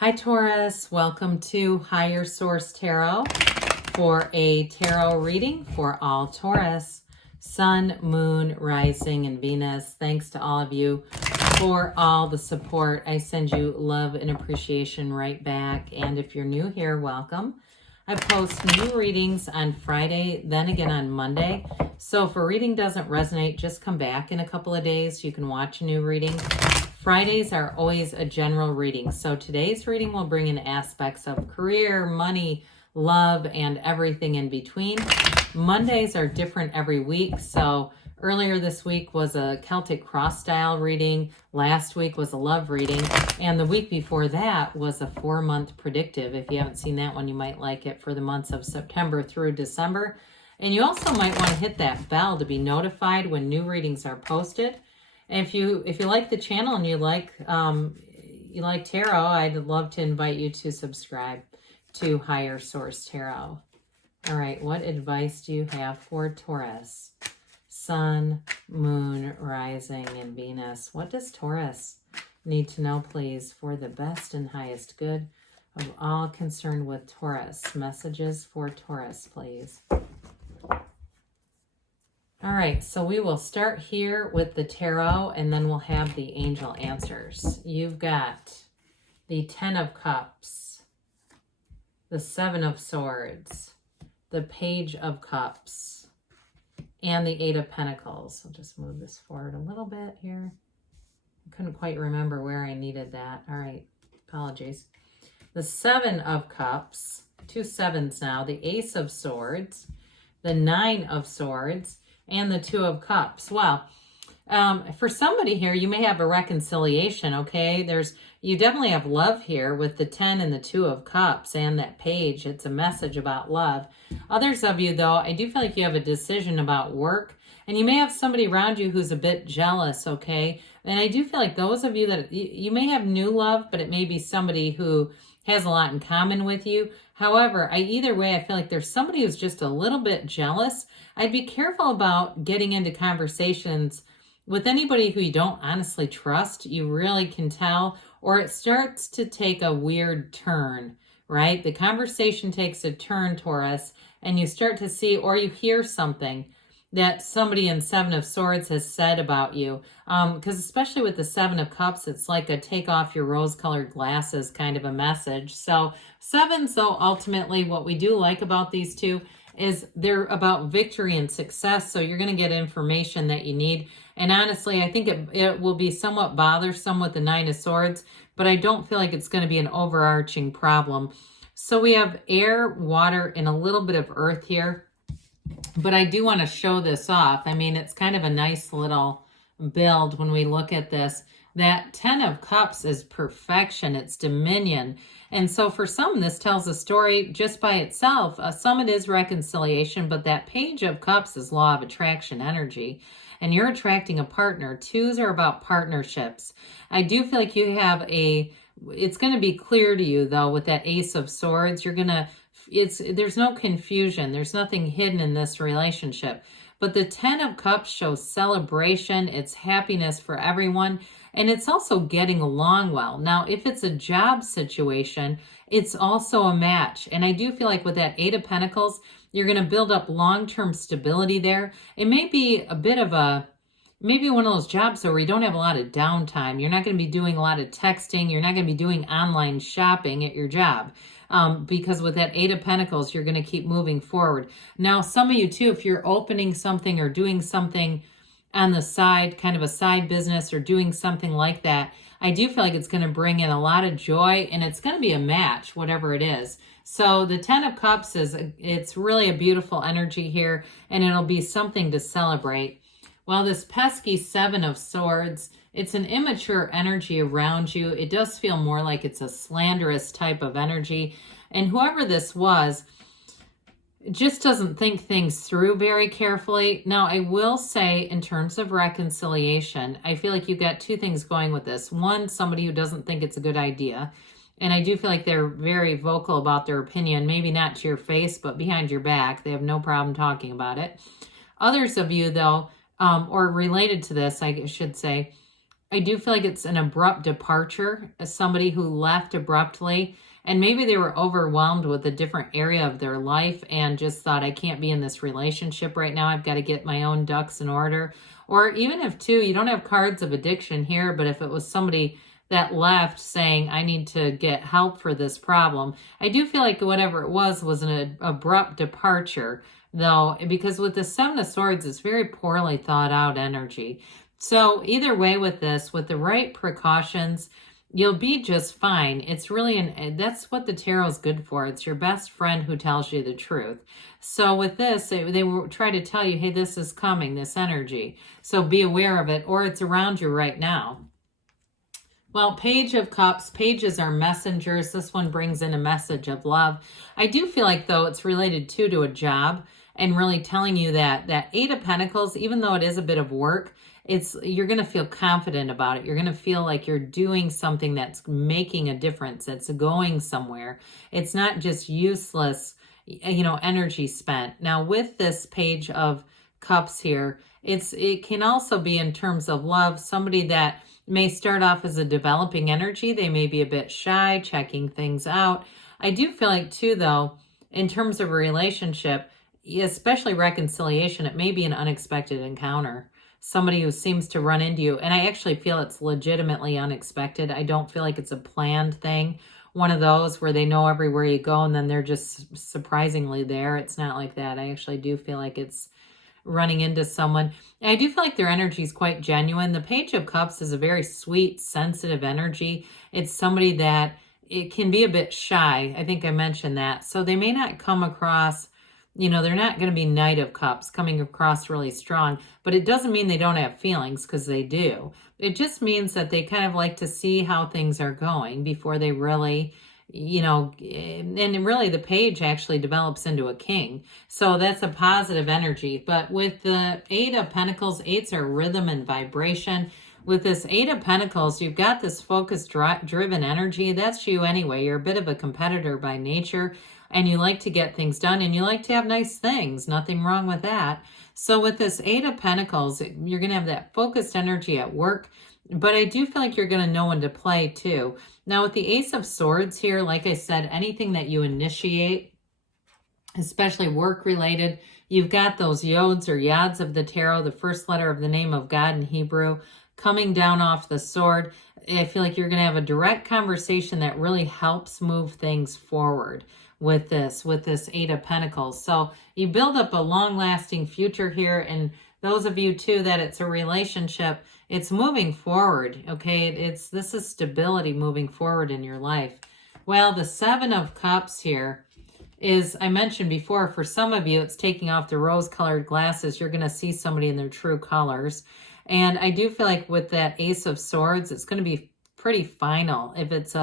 Hi Taurus, welcome to Higher Source Tarot for a tarot reading for all Taurus, Sun, Moon, Rising, and Venus. Thanks to all of you for all the support. I send you love and appreciation right back. And if you're new here, welcome. I post new readings on Friday, then again on Monday. So if a reading doesn't resonate, just come back in a couple of days. You can watch a new reading. Fridays are always a general reading. So today's reading will bring in aspects of career, money, love, and everything in between. Mondays are different every week. So earlier this week was a Celtic cross style reading. Last week was a love reading. And the week before that was a 4-month predictive. If you haven't seen that one, you might like it for the months of September through December. And you also might want to hit that bell to be notified when new readings are posted. And if you like the channel and you like tarot, I'd love to invite you to subscribe to Higher Source Tarot. All right, what advice do you have for Taurus? Sun, Moon, Rising, and Venus. What does Taurus need to know, please, for the best and highest good of all concerned with Taurus? Messages for Taurus, please. All right, so we will start here with the tarot, and then we'll have the angel answers. You've got the 10 of Cups, the 7 of Swords, the Page of Cups, and the 8 of Pentacles. I'll just move this forward a little bit here. I couldn't quite remember where I needed that. All right, apologies. The 7 of Cups, 2 sevens now, the Ace of Swords, the 9 of Swords, and the 2 of Cups. Well, for somebody here, you may have a reconciliation, okay? You definitely have love here with the 10 and the 2 of Cups and that page. It's a message about love. Others of you, though, I do feel like you have a decision about work, and you may have somebody around you who's a bit jealous, okay? And I do feel like those of you that, you may have new love, but it may be somebody who has a lot in common with you. However, either way, I feel like there's somebody who's just a little bit jealous. I'd be careful about getting into conversations with anybody who you don't honestly trust. You really can tell, or it starts to take a weird turn, right? The conversation takes a turn, Taurus, and you start to see, or you hear something that somebody in 7 of Swords has said about you. Because especially with the 7 of Cups, it's like a take off your rose-colored glasses kind of a message. So 7s, though, ultimately, what we do like about these two is they're about victory and success. So you're going to get information that you need. And honestly, I think it will be somewhat bothersome with the 9 of Swords, but I don't feel like it's going to be an overarching problem. So we have air, water, and a little bit of earth here. But I do want to show this off. I mean, it's kind of a nice little build when we look at this. That 10 of Cups is perfection. It's dominion. And so for some, this tells a story just by itself. Some it is reconciliation, but that Page of Cups is law of attraction energy. And you're attracting a partner. 2s are about partnerships. I do feel like you have it's going to be clear to you, though, with that Ace of Swords. There's no confusion. There's nothing hidden in this relationship. But the 10 of Cups shows celebration. It's happiness for everyone. And it's also getting along well. Now, if it's a job situation, it's also a match. And I do feel like with that 8 of Pentacles, you're going to build up long-term stability there. It may be a bit of maybe one of those jobs where you don't have a lot of downtime. You're not going to be doing a lot of texting. You're not going to be doing online shopping at your job. Because with that 8 of Pentacles, you're going to keep moving forward. Now, some of you too, if you're opening something or doing something on the side, kind of a side business or doing something like that, I do feel like it's going to bring in a lot of joy, and it's going to be a match, whatever it is. So the 10 of Cups it's really a beautiful energy here, and it'll be something to celebrate. Well, this pesky 7 of Swords, it's an immature energy around you. It does feel more like it's a slanderous type of energy. And whoever this was just doesn't think things through very carefully. Now, I will say in terms of reconciliation, I feel like you've got 2 things going with this. One, somebody who doesn't think it's a good idea. And I do feel like they're very vocal about their opinion, maybe not to your face, but behind your back. They have no problem talking about it. Others of you, though, or related to this, I should say, I do feel like it's an abrupt departure, as somebody who left abruptly, and maybe they were overwhelmed with a different area of their life and just thought, I can't be in this relationship right now. I've got to get my own ducks in order. Or even if, too, you don't have cards of addiction here, but if it was somebody that left saying, I need to get help for this problem, I do feel like whatever it was an abrupt departure, though, because with the Seven of Swords, it's very poorly thought out energy. So either way with this, with the right precautions, you'll be just fine. It's really, that's what the tarot is good for. It's your best friend who tells you the truth. So with this, they will try to tell you, hey, this is coming, this energy. So be aware of it, or it's around you right now. Well, Page of Cups, pages are messengers. This one brings in a message of love. I do feel like, though, it's related to a job and really telling you that Eight of Pentacles, even though it is a bit of work, you're going to feel confident about it. You're going to feel like you're doing something that's making a difference. It's going somewhere. It's not just useless, energy spent. Now, with this Page of Cups here, it can also be in terms of love, somebody that may start off as a developing energy. They may be a bit shy, checking things out. I do feel like, too, though, in terms of a relationship, especially reconciliation, it may be an unexpected encounter. Somebody who seems to run into you. And I actually feel it's legitimately unexpected. I don't feel like it's a planned thing. One of those where they know everywhere you go and then they're just surprisingly there. It's not like that. I actually do feel like it's running into someone. And I do feel like their energy is quite genuine. The Page of Cups is a very sweet, sensitive energy. It's somebody that it can be a bit shy. I think I mentioned that. So they may not come across, they're not going to be Knight of Cups coming across really strong, but it doesn't mean they don't have feelings, because they do. It just means that they kind of like to see how things are going before they really, and really the page actually develops into a king. So that's a positive energy. But with the Eight of Pentacles, eights are rhythm and vibration. With this Eight of Pentacles, you've got this focused, driven energy. That's you anyway. You're a bit of a competitor by nature, and you like to get things done, and you like to have nice things. Nothing wrong with that. So with this Eight of Pentacles, you're going to have that focused energy at work, but I do feel like you're going to know when to play too. Now with the Ace of Swords here, like I said, anything that you initiate, especially work related, you've got those yods or yads of the tarot, the first letter of the name of God in Hebrew, coming down off the sword. I feel like you're going to have a direct conversation that really helps move things forward with this Eight of Pentacles. So you build up a long-lasting future here, and those of you too that it's a relationship, it's moving forward, okay? This is stability moving forward in your life. Well, the Seven of Cups here is, I mentioned before, for some of you, it's taking off the rose-colored glasses. You're going to see somebody in their true colors. And I do feel like with that Ace of Swords, it's going to be pretty final. If it's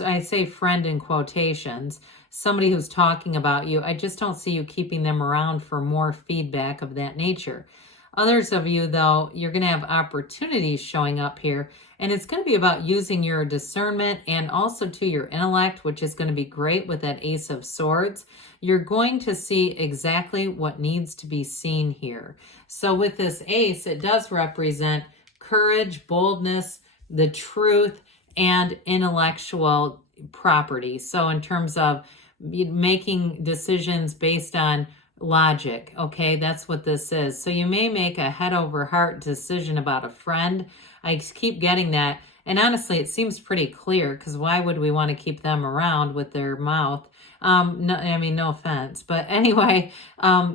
I say friend in quotations, somebody who's talking about you, I just don't see you keeping them around for more feedback of that nature. Others of you, though, you're going to have opportunities showing up here, and it's going to be about using your discernment and also to your intellect, which is going to be great with that Ace of Swords. You're going to see exactly what needs to be seen here. So with this ace, it does represent courage, boldness, the truth, and intellectual property. So in terms of making decisions based on logic, okay, that's what this is. So you may make a head over heart decision about a friend. I keep getting that, and honestly it seems pretty clear, because why would we want to keep them around with their mouth? No offense, but anyway,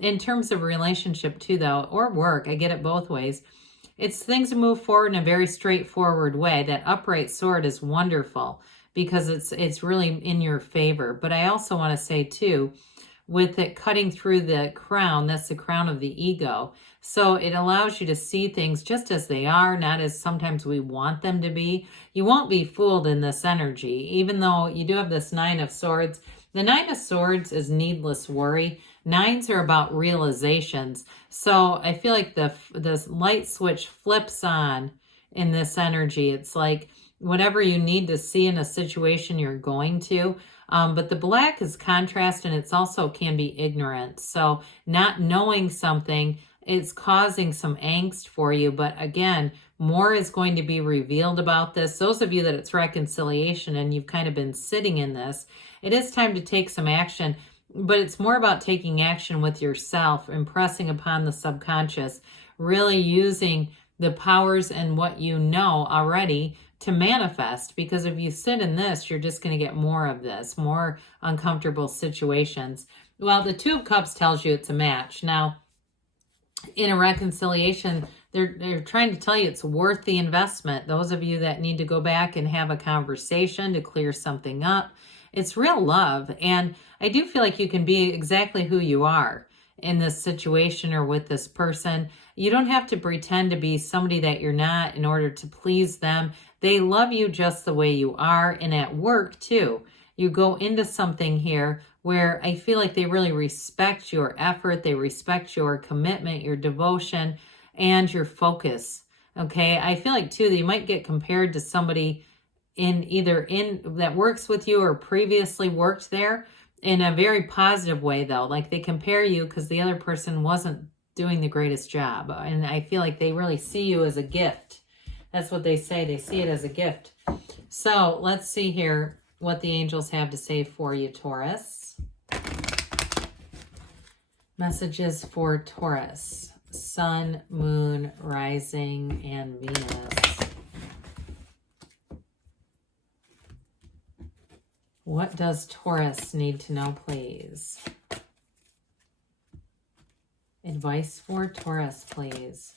in terms of relationship too, though, or work, I get it both ways. It's things move forward in a very straightforward way. That upright sword is wonderful because it's really in your favor. But I also want to say too, with it cutting through the crown, that's the crown of the ego. So it allows you to see things just as they are, not as sometimes we want them to be. You won't be fooled in this energy, even though you do have this Nine of Swords. The Nine of Swords is needless worry. Nines are about realizations. So I feel like the light switch flips on in this energy. It's like whatever you need to see in a situation you're going to. But the black is contrast, and it's also can be ignorance. So not knowing something, it's causing some angst for you. But again, More is going to be revealed about this. Those of you that it's reconciliation and you've kind of been sitting in this, it is time to take some action, but it's more about taking action with yourself, impressing upon the subconscious, really using the powers and what you know already to manifest. Because if you sit in this, you're just going to get more of this, more uncomfortable situations. Well, the Two of Cups tells you it's a match. Now, in a reconciliation, they're trying to tell you it's worth the investment. Those of you that need to go back and have a conversation to clear something up, it's real love. And I do feel like you can be exactly who you are in this situation or with this person. You don't have to pretend to be somebody that you're not in order to please them. They love you just the way you are. And at work too, you go into something here where I feel like they really respect your effort. They respect your commitment, your devotion, and your focus. Okay. I feel like too, that you might get compared to somebody that works with you or previously worked there, in a very positive way though. Like they compare you because the other person wasn't doing the greatest job. And I feel like they really see you as a gift. That's what they say. They see it as a gift. So let's see here what the angels have to say for you, Taurus. Messages for Taurus. Sun, Moon, Rising, and Venus. What does Taurus need to know, please? Advice for Taurus, please.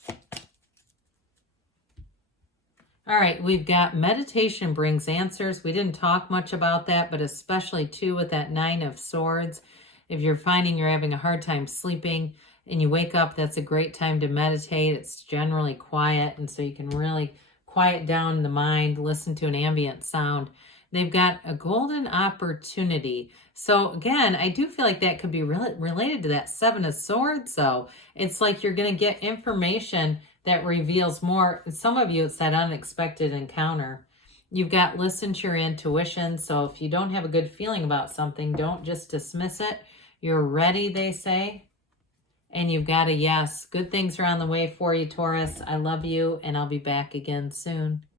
All right, we've got meditation brings answers. We didn't talk much about that, but especially too with that Nine of Swords. If you're finding you're having a hard time sleeping and you wake up, that's a great time to meditate. It's generally quiet, and so you can really quiet down the mind, listen to an ambient sound. They've got a golden opportunity. So again, I do feel like that could be related to that Seven of Swords. So it's like you're going to get information that reveals more. Some of you, it's that unexpected encounter. You've got listen to your intuition. So if you don't have a good feeling about something, don't just dismiss it. You're ready, they say. And you've got a yes. Good things are on the way for you, Taurus. I love you, and I'll be back again soon.